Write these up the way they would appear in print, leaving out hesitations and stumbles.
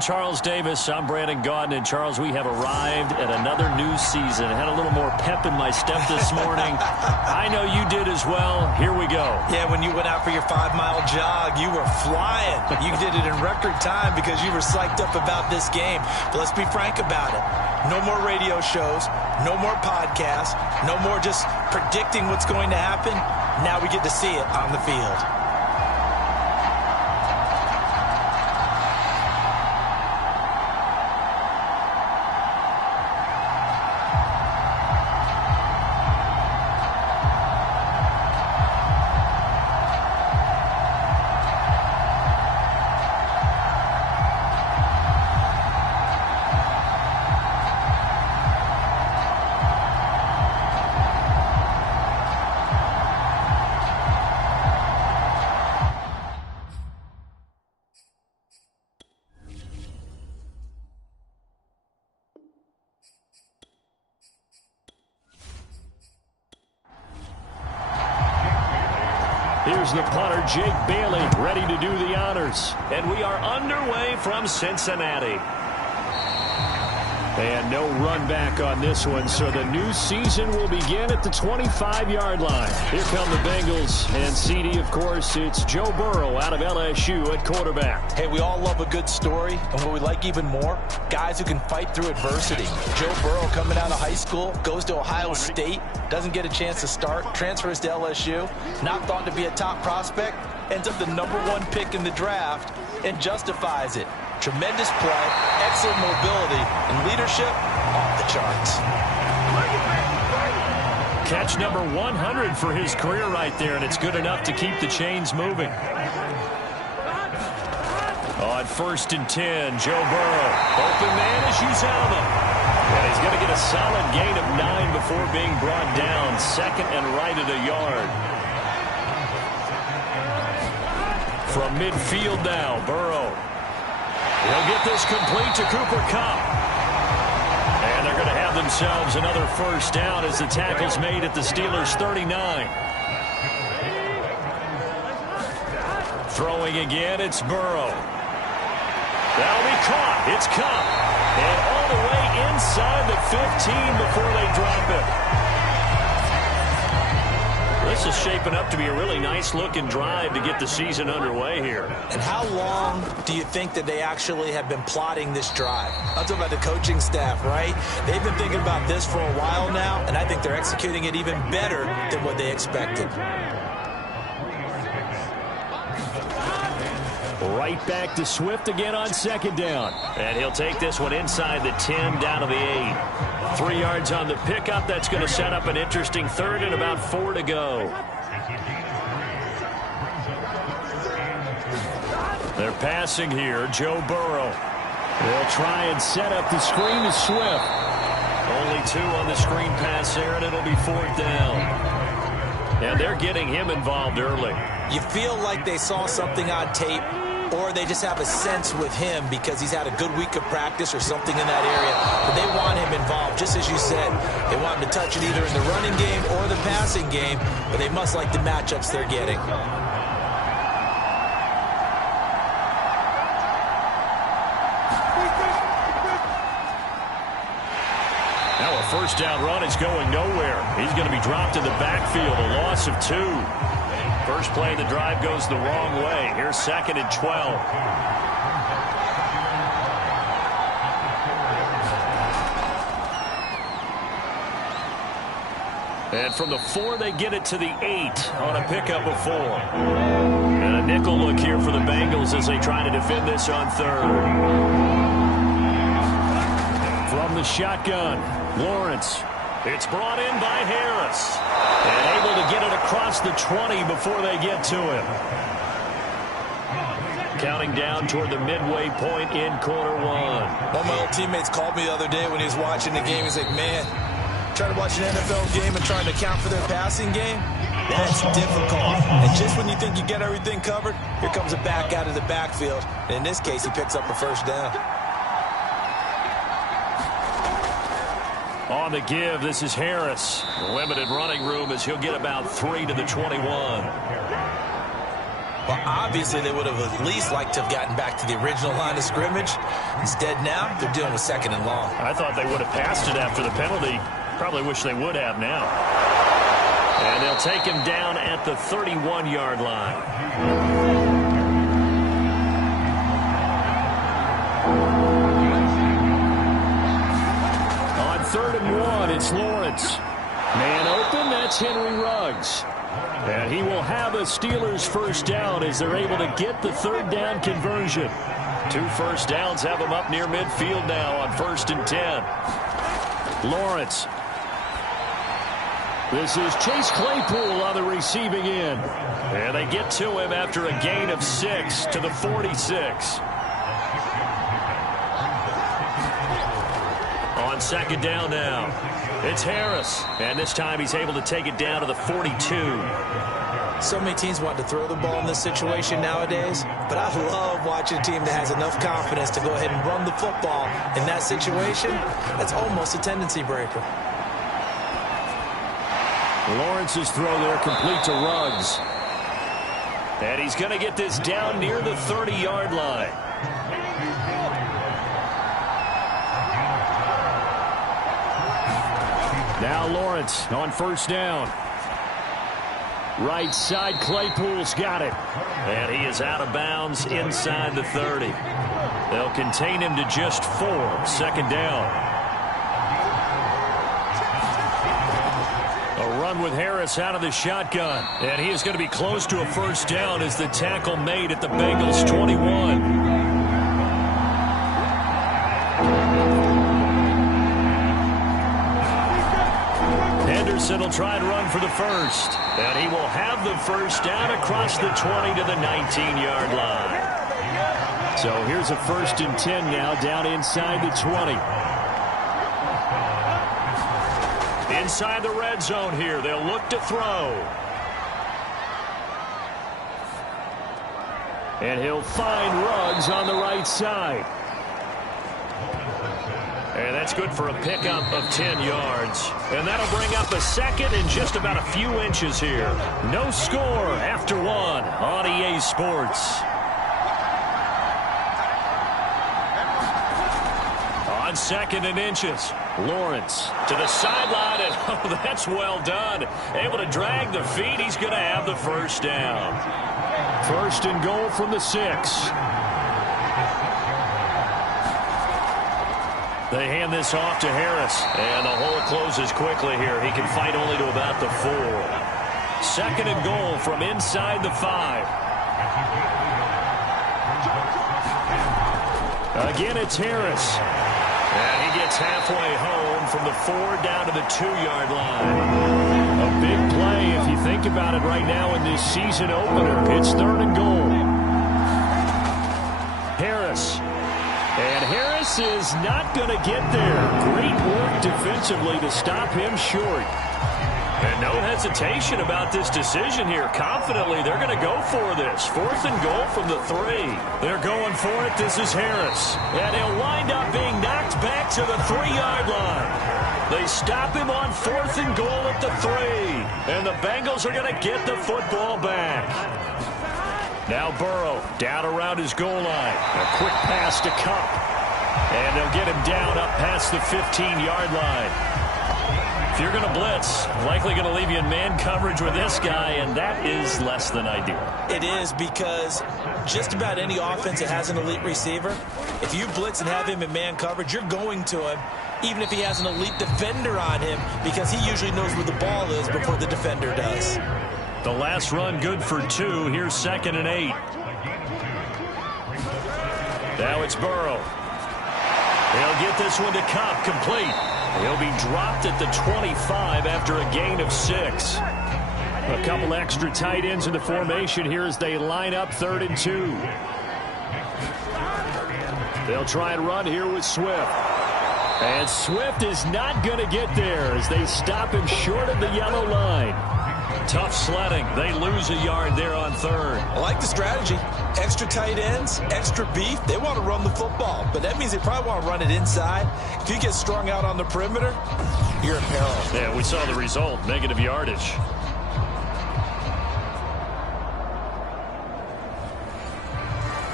Charles Davis, I'm Brandon Gaudin, and Charles, we have arrived at another new season. I had a little more pep in my step this morning. I know you did as well. Here we go. Yeah, when you went out for your 5-mile jog, you were flying. You did it in record time because you were psyched up about this game. But let's be frank about it. No more radio shows, no more podcasts, no more just predicting what's going to happen. Now we get to see it on the field. Here's the punter, Jake Bailey, ready to do the honors. And we are underway from Cincinnati. And no run back on this one, so the new season will begin at the 25-yard line. Here come the Bengals, and CD, of course, it's Joe Burrow out of LSU at quarterback. Hey, we all love a good story, and what we like even more, guys who can fight through adversity. Joe Burrow coming out of high school, goes to Ohio State, doesn't get a chance to start, transfers to LSU, not thought to be a top prospect, ends up the #1 pick in the draft, and justifies it. Tremendous play, excellent mobility, and leadership off the charts. Catch number 100 for his career right there, and it's good enough to keep the chains moving. On 1st and 10, Joe Burrow. Open man is Uzama. And he's going to get a solid gain of 9 before being brought down. 2nd and right at a yard. From midfield now, Burrow. He'll get this complete to Cooper Kupp. And they're going to have themselves another first down as the tackle's made at the Steelers' 39. Throwing again, it's Burrow. That'll be caught. It's Kupp. And all the way inside the 15 before they drop it. This is shaping up to be a really nice-looking drive to get the season underway here. And how long do you think that they actually have been plotting this drive? I'm talking about the coaching staff, right? They've been thinking about this for a while now, and I think they're executing it even better than what they expected. Right back to Swift again on 2nd down. And he'll take this one inside the 10 down to the 8. 3 yards on the pickup. That's going to set up an interesting 3rd and about 4 to go. They're passing here. Joe Burrow. They'll try and set up the screen to Swift. Only 2 on the screen pass there, and it'll be 4th down. And they're getting him involved early. You feel like they saw something on tape, or they just have a sense with him because he's had a good week of practice or something in that area. But they want him involved, just as you said. They want him to touch it either in the running game or the passing game, but they must like the matchups they're getting. Now a first down run is going nowhere. He's going to be dropped in the backfield, a loss of 2. First play of the drive goes the wrong way. Here's 2nd and 12. And from the 4, they get it to the 8 on a pickup of 4. And a nickel look here for the Bengals as they try to defend this on 3rd. From the shotgun, Lawrence. It's brought in by Harris. And able to get it across the 20 before they get to him. Counting down toward the midway point in quarter 1. One of my old teammates called me the other day when he was watching the game. He's like, man, trying to watch an NFL game and trying to account for their passing game, that's difficult. And just when you think you get everything covered, here comes a back out of the backfield. And in this case, he picks up a first down. On the give, this is Harris. Limited running room as he'll get about 3 to the 21. Well, obviously they would have at least liked to have gotten back to the original line of scrimmage. Instead now, they're dealing with 2nd and long. I thought they would have passed it after the penalty. Probably wish they would have now. And they'll take him down at the 31-yard line. On 3rd and 1, it's Lawrence. Man open, that's Henry Ruggs. And he will have a Steelers first down as they're able to get the 3rd down conversion. 2 first downs have them up near midfield now on 1st and 10. Lawrence. This is Chase Claypool on the receiving end. And they get to him after a gain of 6 to the 46. On 2nd down now, it's Harris. And this time he's able to take it down to the 42. So many teams want to throw the ball in this situation nowadays, but I love watching a team that has enough confidence to go ahead and run the football in that situation. That's almost a tendency breaker. Lawrence's throw there complete to Ruggs. And he's going to get this down near the 30-yard line. Now Lawrence on 1st down. Right side, Claypool's got it. And he is out of bounds inside the 30. They'll contain him to just 4. 2nd down. A run with Harris out of the shotgun. And he is going to be close to a first down as the tackle made at the Bengals 21. Henderson will try and run for the first. And he will have the first down across the 20 to the 19-yard line. So here's a 1st and 10 now down inside the 20. Inside the red zone here. They'll look to throw. And he'll find Ruggs on the right side. And that's good for a pickup of 10 yards. And that'll bring up a 2nd and just about a few inches here. No score after 1 on EA Sports. On 2nd and inches, Lawrence to the sideline, and oh, that's well done. Able to drag the feet. He's going to have the first down. 1st and goal from the 6. They hand this off to Harris, and the hole closes quickly here. He can fight only to about the 4. 2nd and goal from inside the 5. Again, it's Harris. And he gets halfway home from the 4 down to the 2-yard line. A big play if you think about it right now in this season opener. It's 3rd and goal. Harris. And Harris is not going to get there. Great work defensively to stop him short. And no hesitation about this decision here. Confidently, they're going to go for this. 4th and goal from the 3. They're going for it. This is Harris. And he'll wind up being knocked back to the 3-yard line. They stop him on 4th and goal at the 3. And the Bengals are going to get the football back. Now Burrow down around his goal line. A quick pass to Cup. And they'll get him down up past the 15-yard line. If you're going to blitz, likely going to leave you in man coverage with this guy, and that is less than ideal. It is, because just about any offense that has an elite receiver, if you blitz and have him in man coverage, you're going to him, even if he has an elite defender on him, because he usually knows where the ball is before the defender does. The last run good for 2. Here's 2nd and 8. Now it's Burrow. He'll get this one to Cup, complete. He'll be dropped at the 25 after a gain of 6. A couple extra tight ends in the formation here as they line up 3rd and 2. They'll try and run here with Swift. And Swift is not going to get there as they stop him short of the yellow line. Tough sledding. They lose a yard there on 3rd. I like the strategy. Extra tight ends, extra beef. They want to run the football, but that means they probably want to run it inside. If you get strung out on the perimeter, you're in peril. Yeah, we saw the result. Negative yardage.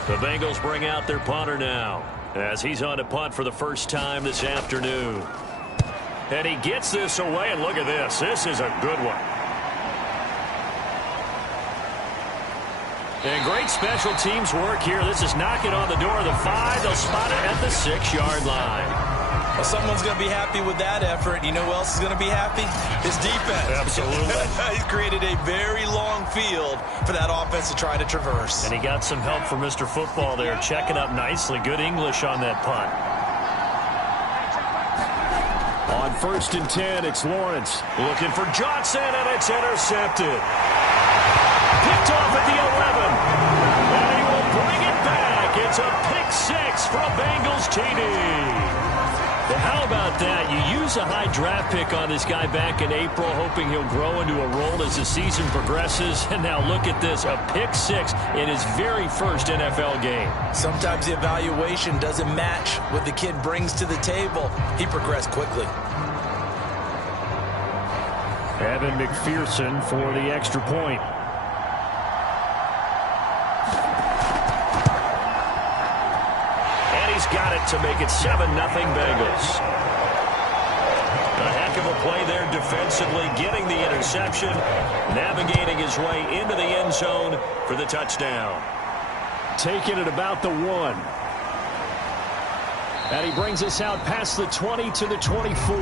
The Bengals bring out their punter now as he's on to punt for the first time this afternoon. And he gets this away, and look at this. This is a good one. And great special teams work here. This is knocking on the door of the 5. They'll spot it at the 6-yard line. Well, someone's going to be happy with that effort. You know who else is going to be happy? His defense. Absolutely. He's created a very long field for that offense to try to traverse. And he got some help from Mr. Football there, checking up nicely. Good English on that punt. On 1st and 10, it's Lawrence looking for Johnson, and it's intercepted. Picked off at the 11. And he will bring it back. It's a pick 6 from Bengals TD. Well, how about that? You use a high draft pick on this guy back in April, hoping he'll grow into a role as the season progresses. And now look at this, a pick 6 in his very first NFL game. Sometimes the evaluation doesn't match what the kid brings to the table. He progressed quickly. Evan McPherson for the extra point. Got it to make it 7-0 Bengals. A heck of a play there defensively, getting the interception, navigating his way into the end zone for the touchdown. Taking it about the 1. And he brings us out past the 20 to the 24.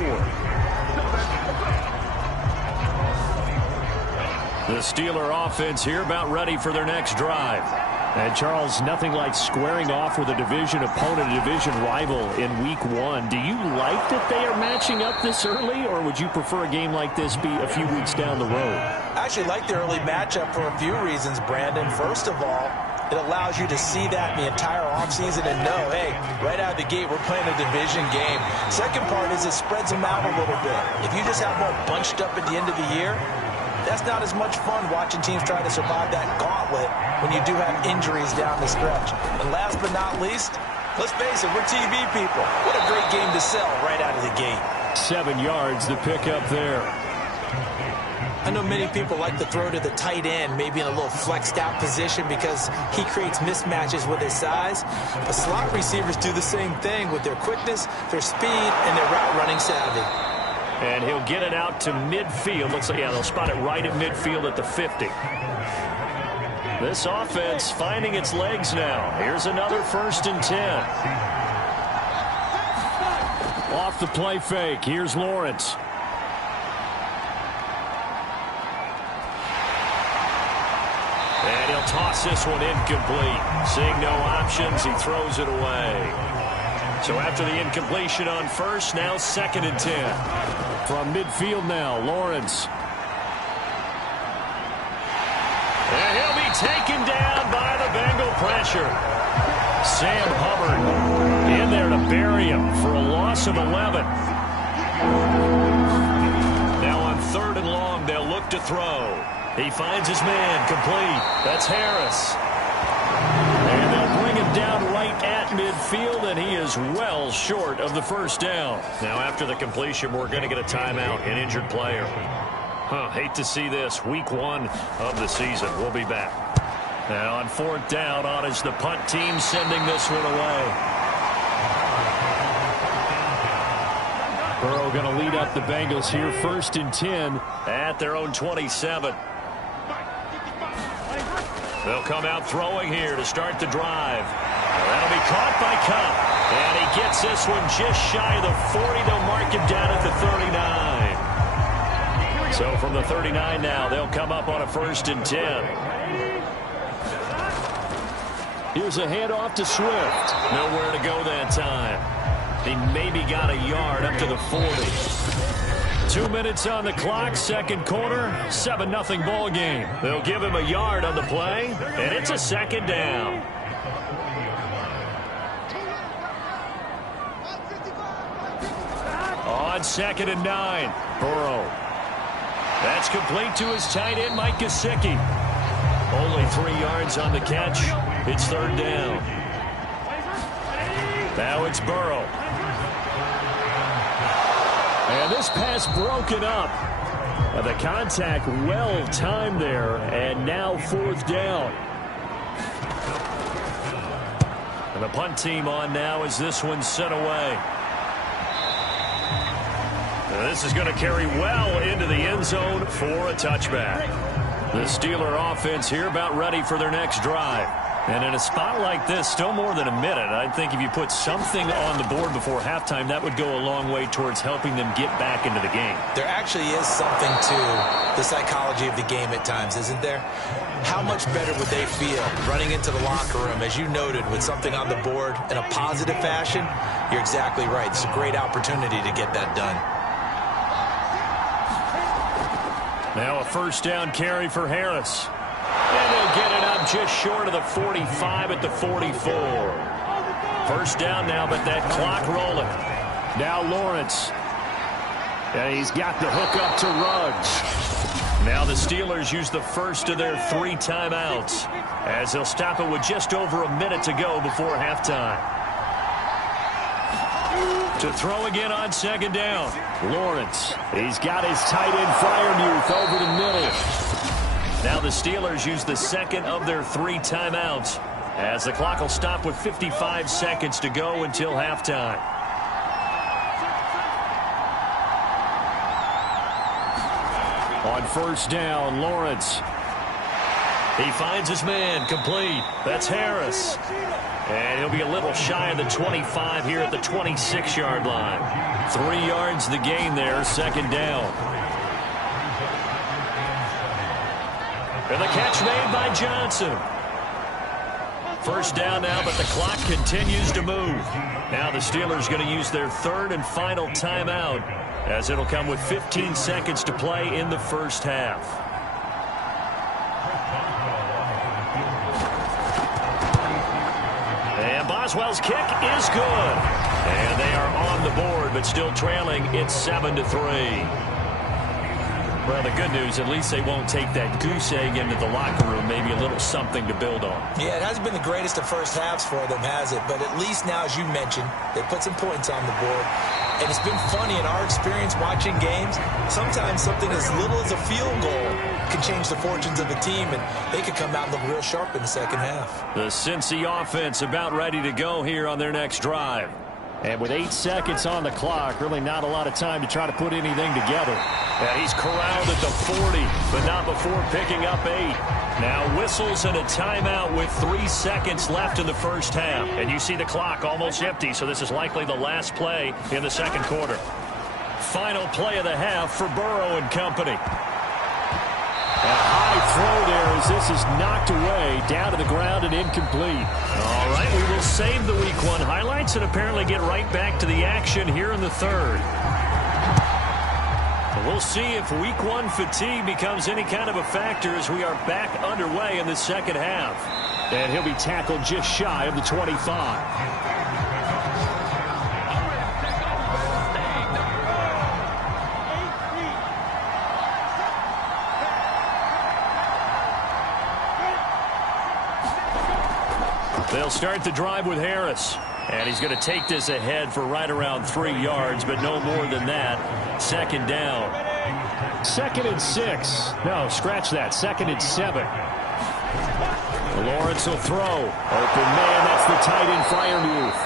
The Steeler offense here about ready for their next drive. And, Charles, nothing like squaring off with a division opponent, a division rival in Week 1. Do you like that they are matching up this early, or would you prefer a game like this be a few weeks down the road? I actually like the early matchup for a few reasons, Brandon. First of all, it allows you to see that in the entire offseason and know, hey, right out of the gate, we're playing a division game. Second part is it spreads them out a little bit. If you just have them all bunched up at the end of the year, that's not as much fun watching teams try to survive that gauntlet when you do have injuries down the stretch. And last but not least, let's face it, we're TV people. What a great game to sell right out of the gate. 7 yards to pick up there. I know many people like to throw to the tight end, maybe in a little flexed out position because he creates mismatches with his size. But slot receivers do the same thing with their quickness, their speed, and their route running savvy. And he'll get it out to midfield. Looks like, yeah, they'll spot it right at midfield at the 50. This offense finding its legs now. Here's another 1st and 10. Off the play fake. Here's Lawrence. And he'll toss this one incomplete. Seeing no options, he throws it away. So after the incompletion on 1st, now 2nd and 10. From midfield now, Lawrence. And he'll be taken down by the Bengal pressure. Sam Hubbard in there to bury him for a loss of 11. Now on 3rd and long, they'll look to throw. He finds his man complete. That's Harris. And they'll bring him down right at midfield, and he is well short of the 1st down. Now, after the completion, we're going to get a timeout, an injured player. Hate to see this. Week 1 of the season. We'll be back. Now, on 4th down, on is the punt team sending this one away. Burrow going to lead up the Bengals here. 1st and 10 at their own 27. They'll come out throwing here to start the drive. That'll be caught by Cup. And he gets this one just shy of the 40. They'll mark him down at the 39. So from the 39 now, they'll come up on a 1st and 10. Here's a handoff to Swift. Nowhere to go that time. He maybe got a yard up to the 40. 2 minutes on the clock, 2nd quarter, 7-0 ball game. They'll give him a yard on the play, and it's a 2nd down. On 2nd and 9, Burrow. That's complete to his tight end, Mike Gesicki. Only 3 yards on the catch. It's 3rd down. Now it's Burrow. And this pass broken up. The contact well timed there, and now 4th down. And the punt team on now as this one's sent away. And this is going to carry well into the end zone for a touchback. The Steeler offense here about ready for their next drive. And in a spot like this, still more than a minute, I think if you put something on the board before halftime, that would go a long way towards helping them get back into the game. There actually is something to the psychology of the game at times, isn't there? How much better would they feel running into the locker room, as you noted, with something on the board in a positive fashion? You're exactly right. It's a great opportunity to get that done. Now a first down carry for Harris. And he'll get it up just short of the 45 at the 44. First down now, but that clock rolling. Now Lawrence. And he's got the hook up to Ruggs. Now the Steelers use the first of their 3 timeouts, as they'll stop it with just over a minute to go before halftime. To throw again on second down. Lawrence. He's got his tight end Freiermuth over the middle. Now the Steelers use the second of their 3 timeouts, as the clock will stop with 55 seconds to go until halftime. On first down, Lawrence. He finds his man, complete. That's Harris. And he'll be a little shy of the 25 here at the 26-yard line. 3 yards the gain there, second down. And the catch made by Johnson. First down now, but the clock continues to move. Now the Steelers going to use their 3rd and final timeout, as it'll come with 15 seconds to play in the first half. And Boswell's kick is good. And they are on the board, but still trailing. It's 7-3. Well, the good news, at least they won't take that goose egg into the locker room. Maybe a little something to build on. Yeah, it hasn't been the greatest of first halves for them, has it? But at least now, as you mentioned, they put some points on the board. And it's been funny in our experience watching games. Sometimes something as little as a field goal can change the fortunes of the team, and they could come out and look real sharp in the second half. The Cincy offense about ready to go here on their next drive. And with 8 seconds on the clock, really not a lot of time to try to put anything together. And he's corralled at the 40, but not before picking up 8. Now whistles and a timeout with 3 seconds left in the first half. And you see the clock almost empty, so this is likely the last play in the second quarter. Final play of the half for Burrow and company. A high throw there as this is knocked away, down to the ground and incomplete. All right, we will save the Week 1 highlights and apparently get right back to the action here in the third. We'll see if Week 1 fatigue becomes any kind of a factor as we are back underway in the second half. And he'll be tackled just shy of the 25. They'll start the drive with Harris. And he's going to take this ahead for right around 3 yards, but no more than that. Second down. 2nd and 6. No, scratch that. 2nd and 7. Lawrence will throw. Open man, that's the tight end Freiermuth.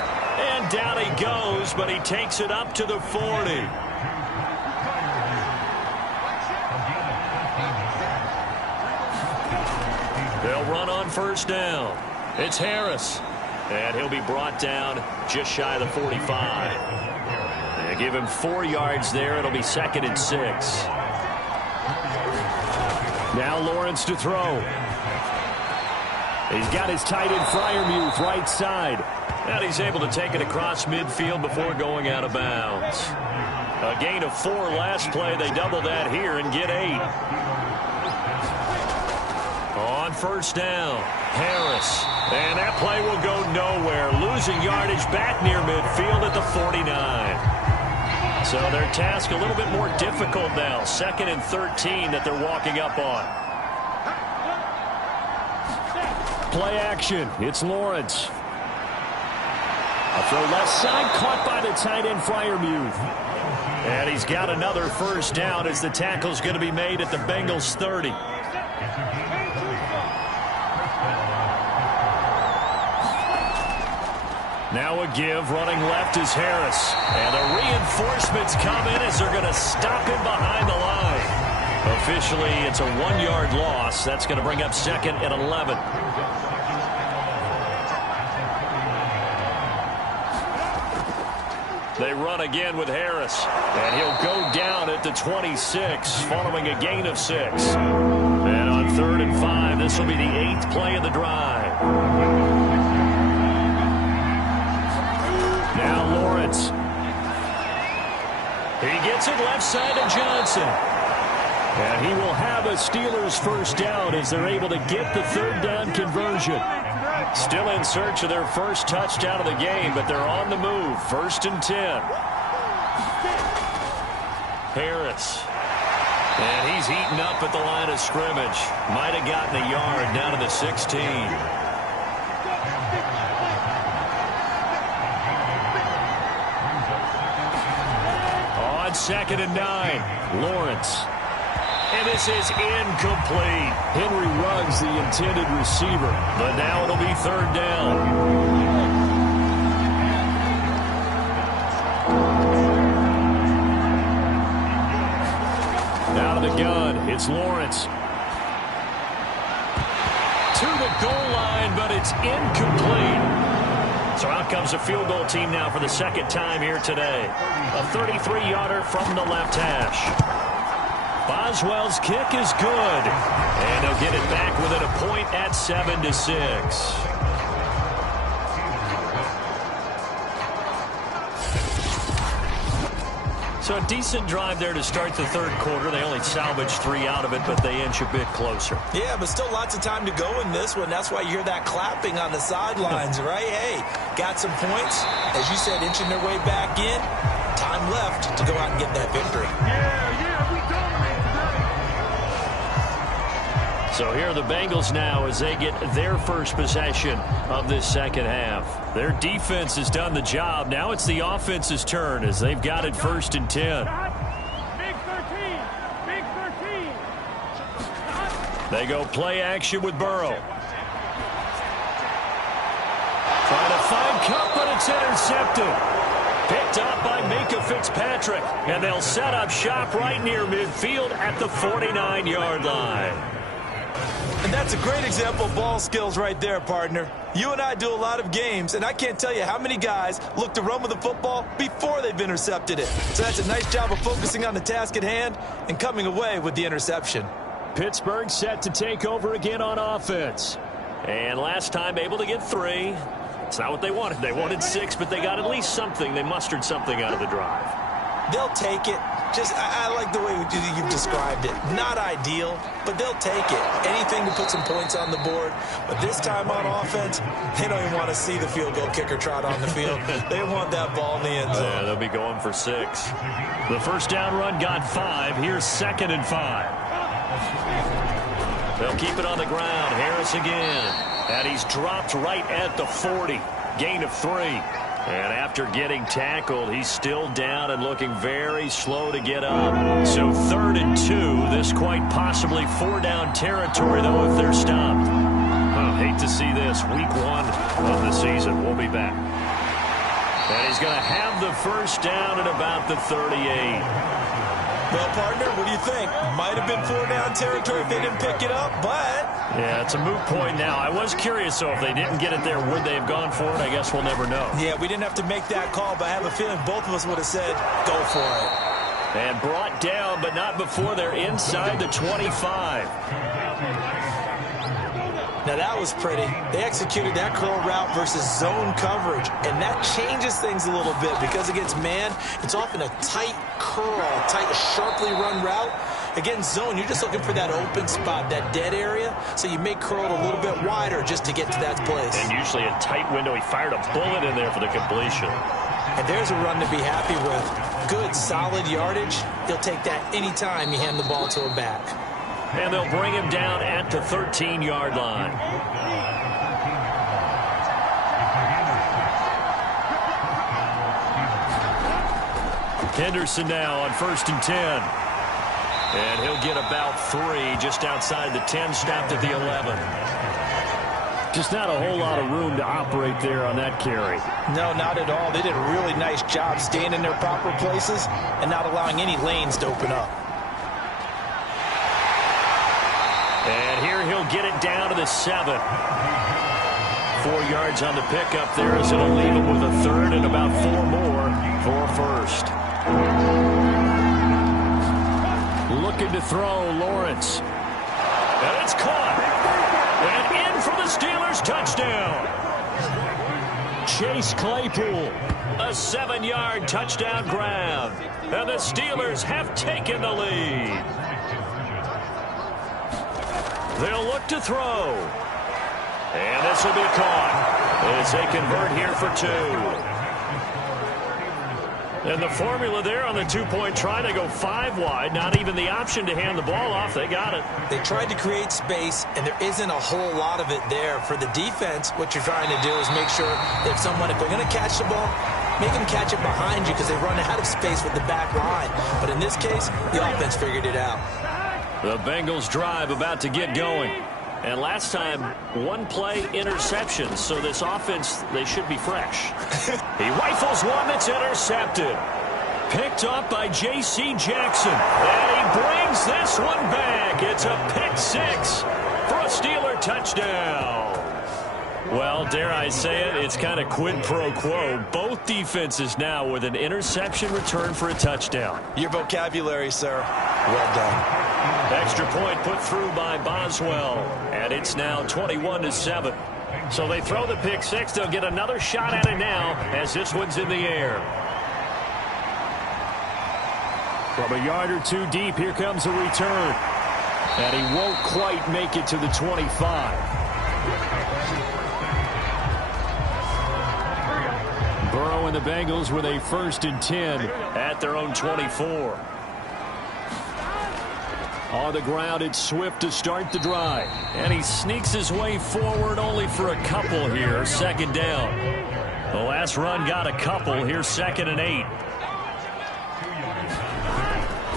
And down he goes, but he takes it up to the 40. They'll run on first down. It's Harris. And he'll be brought down just shy of the 45. They give him 4 yards there. It'll be 2nd and 6. Now Lawrence to throw. He's got his tight end Freiermuth right side. And he's able to take it across midfield before going out of bounds. A gain of 4 last play. They double that here and get 8. On first down, Harris. And that play will go nowhere. Losing yardage back near midfield at the 49. So their task a little bit more difficult now. 2nd and 13 that they're walking up on. Play action. It's Lawrence. A throw left side, caught by the tight end Freiermuth. And he's got another first down as the tackle's going to be made at the Bengals 30. Now a give, running left is Harris. And the reinforcements come in as they're going to stop him behind the line. Officially, it's a 1-yard loss. That's going to bring up 2nd and 11. They run again with Harris. And he'll go down at the 26 following a gain of 6. And on 3rd and 5, this will be the 8th play of the drive. Now Lawrence. He gets it left side to Johnson. And he will have a Steelers first down as they're able to get the 3rd down conversion. Still in search of their first touchdown of the game, but they're on the move. 1st and 10. Harris. And he's eaten up at the line of scrimmage. Might have gotten a yard down to the 16. On 2nd and 9, Lawrence. And this is incomplete. Henry Ruggs, the intended receiver. But now it'll be 3rd down. Out of the gun, it's Lawrence. To the goal line, but it's incomplete. So out comes a field goal team now for the 2nd time here today. A 33-yarder from the left hash. Boswell's kick is good. And they'll get it back within a point at 7-6. So a decent drive there to start the 3rd quarter. They only salvaged 3 out of it, but they inch a bit closer. Yeah, but still lots of time to go in this one. That's why you hear that clapping on the sidelines, right? Hey, got some points. As you said, inching their way back in. Time left to go out and get that victory. So here are the Bengals now as they get their first possession of this 2nd half. Their defense has done the job. Now it's the offense's turn as they've got it 1st and 10. Big 13. Big 13. They go play action with Burrow. Trying to find Cup, but it's intercepted. Picked up by Minka Fitzpatrick. And they'll set up shop right near midfield at the 49-yard line. And that's a great example of ball skills right there, partner. You and I do a lot of games, and I can't tell you how many guys look to run with the football before they've intercepted it. So that's a nice job of focusing on the task at hand and coming away with the interception. Pittsburgh set to take over again on offense. And last time able to get 3. It's not what they wanted. They wanted 6, but they got at least something. They mustered something out of the drive. They'll take it. I like the way you've described it. Not ideal, but they'll take it. Anything to put some points on the board. But this time on offense, they don't even want to see the field goal kicker trot on the field. They want that ball in the end zone. Yeah, they'll be going for 6. The first down run got 5. Here's 2nd and 5. They'll keep it on the ground. Harris again. And he's dropped right at the 40. Gain of 3. And after getting tackled, he's still down and looking very slow to get up. So 3rd and 2. This quite possibly 4-down territory, though, if they're stopped. Hate to see this. Week 1 of the season. We'll be back. And he's going to have the first down at about the 38. Well, partner, what do you think? Might have been 4-down territory if they didn't pick it up, but... Yeah, it's a moot point now. I was curious, though, if they didn't get it there, would they have gone for it? I guess we'll never know. Yeah, we didn't have to make that call, but I have a feeling both of us would have said, go for it. And brought down, but not before they're inside the 25. Now, that was pretty. They executed that curl route versus zone coverage, and that changes things a little bit because against man, it's often a tight curl, tight, sharply run route. Against zone, you're just looking for that open spot, that dead area, so you may curl it a little bit wider just to get to that place. And usually a tight window. He fired a bullet in there for the completion. And there's a run to be happy with. Good, solid yardage. He'll take that anytime you hand the ball to him back. And they'll bring him down at the 13-yard line. Henderson now on 1st and 10. And he'll get about 3 just outside the 10, stopped at the 11. Just not a whole lot of room to operate there on that carry. No, not at all. They did a really nice job staying in their proper places and not allowing any lanes to open up. And here he'll get it down to the 7. 4 yards on the pickup there as it'll leave him with a third and about 4 more for first. Looking to throw, Lawrence. And it's caught. And in for the Steelers touchdown. Chase Claypool, a 7-yard touchdown grab. And the Steelers have taken the lead. They'll look to throw. And this will be caught as they convert here for 2. And the formula there on the 2-point try, they go 5 wide. Not even the option to hand the ball off. They got it. They tried to create space, and there isn't a whole lot of it there. For the defense, what you're trying to do is make sure that if they're going to catch the ball, make them catch it behind you because they run out of space with the back line. But in this case, the offense figured it out. The Bengals drive about to get going. And last time, 1-play interception. So this offense, they should be fresh. He rifles one that's intercepted. Picked up by J.C. Jackson. And he brings this one back. It's a pick 6 for a Steeler touchdown. Well, dare I say it, it's kind of quid pro quo. Both defenses now with an interception return for a touchdown. Your vocabulary, sir. Well done. Extra point put through by Boswell. And it's now 21-7. So they throw the pick 6. They'll get another shot at it now as this one's in the air. From a yard or 2 deep, here comes a return. And he won't quite make it to the 25. Burrow and the Bengals with a 1st and 10 at their own 24. On the ground, it's Swift to start the drive. And he sneaks his way forward only for a couple here. 2nd down. The last run got a couple. Here's 2nd and 8.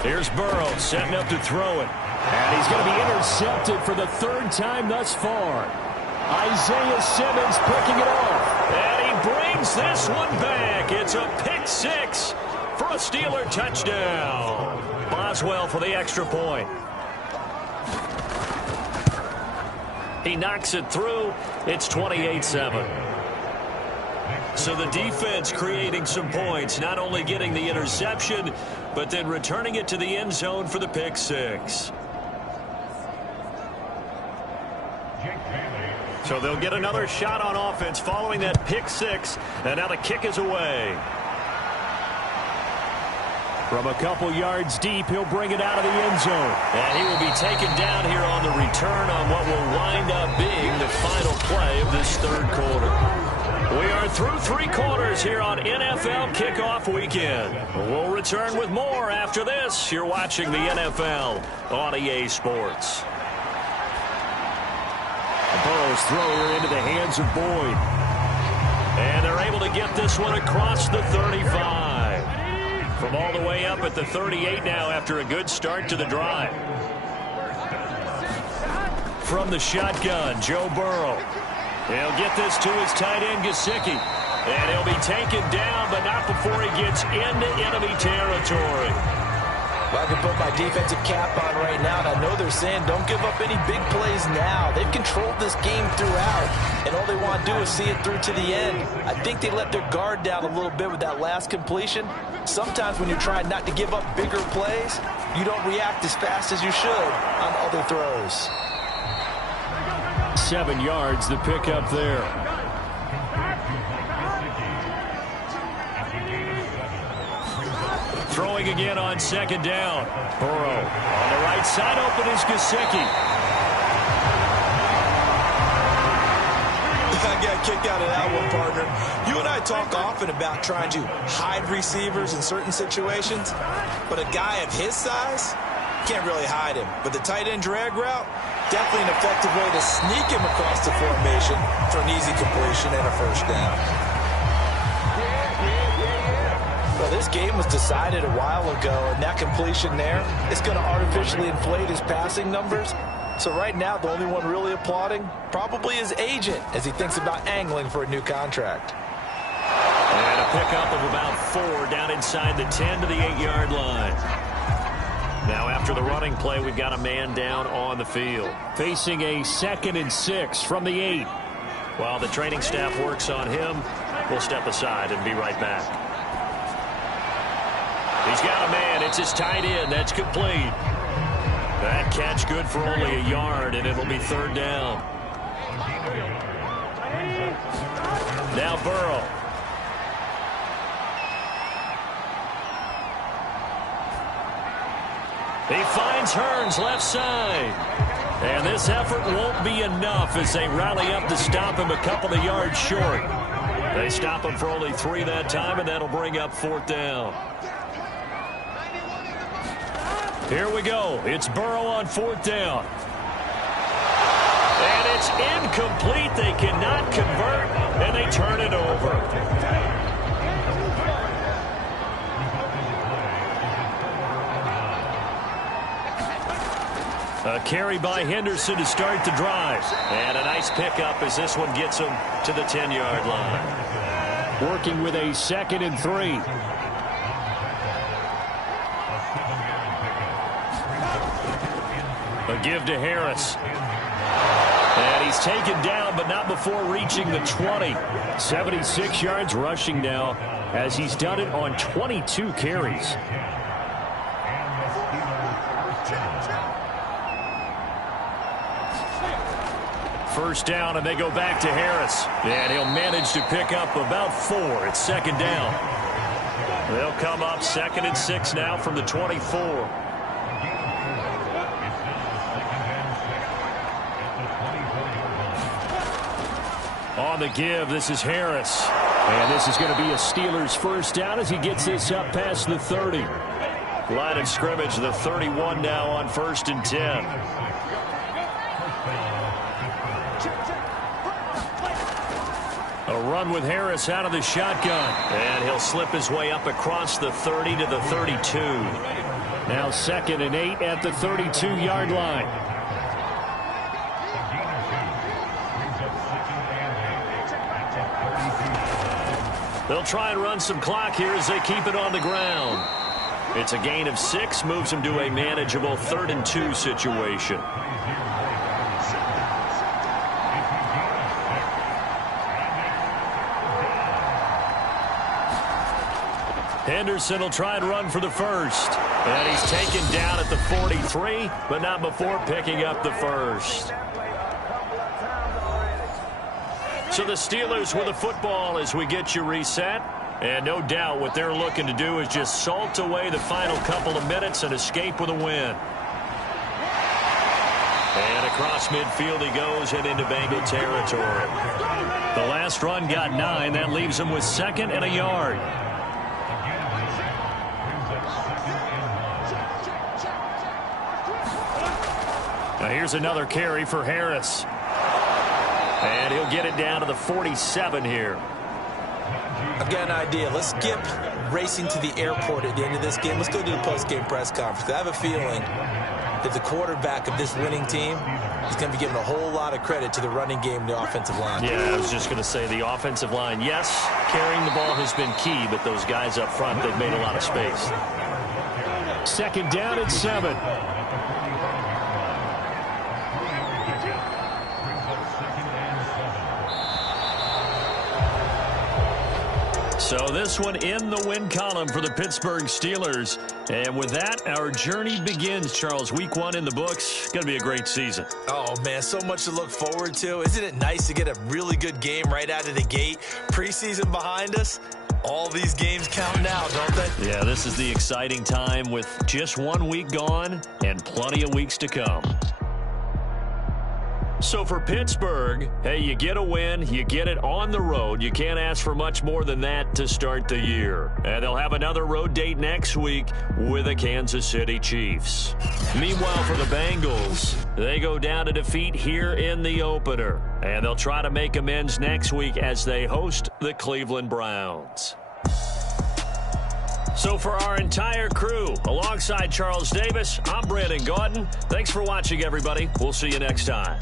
Here's Burrow setting up to throw it. And he's going to be intercepted for the 3rd time thus far. Isaiah Simmons picking it off. And he brings this one back. It's a pick 6 for a Steeler touchdown. Boswell for the extra point. He knocks it through. It's 28-7. So the defense creating some points, not only getting the interception, but then returning it to the end zone for the pick 6. So they'll get another shot on offense following that pick 6, and now the kick is away. From a couple yards deep, he'll bring it out of the end zone. And he will be taken down here on the return on what will wind up being the final play of this 3rd quarter. We are through 3 quarters here on NFL Kickoff Weekend. We'll return with more after this. You're watching the NFL on EA Sports. Burrow's throw here into the hands of Boyd. And they're able to get this one across the 35. From all the way up at the 38 now after a good start to the drive. From the shotgun, Joe Burrow. He'll get this to his tight end, Gesicki. And he'll be taken down, but not before he gets into enemy territory. Well, I can put my defensive cap on right now, and I know they're saying don't give up any big plays now. They've controlled this game throughout, and all they want to do is see it through to the end. I think they let their guard down a little bit with that last completion. Sometimes when you're trying not to give up bigger plays, you don't react as fast as you should on other throws. 7 yards, the pickup there. Throwing again on 2nd down. Burrow on the right side, open is Gesicki. I got a kick out of that one, partner. You and I talk often about trying to hide receivers in certain situations, but a guy of his size can't really hide him. But the tight end drag route, definitely an effective way to sneak him across the formation for an easy completion and a 1st down. Well, this game was decided a while ago, and that completion there is going to artificially inflate his passing numbers. So right now, the only one really applauding probably his agent as he thinks about angling for a new contract. And a pickup of about 4 down inside the 10 to the 8-yard line. Now after the running play, we've got a man down on the field. Facing a 2nd and 6 from the 8. While the training staff works on him, we'll step aside and be right back. He's got a man. It's his tight end. That's complete. That catch good for only a yard, and it'll be 3rd down. Now Burrow. He finds Hearns left side. And this effort won't be enough as they rally up to stop him a couple of yards short. They stop him for only 3 that time, and that'll bring up 4th down. Here we go. It's Burrow on 4th down. And it's incomplete. They cannot convert, and they turn it over. A carry by Henderson to start the drive. And a nice pickup as this one gets him to the 10-yard line. Working with a 2nd and 3. A give to Harris. And he's taken down, but not before reaching the 20. 76 yards rushing now, as he's done it on 22 carries. First down, and they go back to Harris. And he'll manage to pick up about 4. It's 2nd down. They'll come up 2nd and 6 now from the 24. On the give, this is Harris. And this is going to be a Steelers first down as he gets this up past the 30. Line of scrimmage, the 31 now on 1st and 10. A run with Harris out of the shotgun. And he'll slip his way up across the 30 to the 32. Now 2nd and 8 at the 32-yard line. They'll try and run some clock here as they keep it on the ground. It's a gain of 6, moves them to a manageable 3rd and 2 situation. Henderson will try and run for the 1st. And he's taken down at the 43, but not before picking up the 1st. So the Steelers with the football as we get you reset. And no doubt what they're looking to do is just salt away the final couple of minutes and escape with a win. And across midfield he goes and into Bengal territory. The last run got 9. That leaves him with 2nd and a yard. Now here's another carry for Harris. And he'll get it down to the 47 here. I've got an idea. Let's skip racing to the airport at the end of this game. Let's go do the post-game press conference. I have a feeling that the quarterback of this winning team is going to be giving a whole lot of credit to the running game and the offensive line. Yeah, I was just going to say the offensive line, yes, carrying the ball has been key, but those guys up front, they've made a lot of space. 2nd down and 7. So this one in the win column for the Pittsburgh Steelers. And with that, our journey begins, Charles. Week 1 in the books. Going to be a great season. Oh, man, so much to look forward to. Isn't it nice to get a really good game right out of the gate? Preseason behind us. All these games count now, don't they? Yeah, this is the exciting time with just 1 week gone and plenty of weeks to come. So for Pittsburgh, hey, you get a win, you get it on the road. You can't ask for much more than that to start the year. And they'll have another road date next week with the Kansas City Chiefs. Meanwhile, for the Bengals, they go down to defeat here in the opener. And they'll try to make amends next week as they host the Cleveland Browns. So for our entire crew, alongside Charles Davis, I'm Brandon Gaudin. Thanks for watching, everybody. We'll see you next time.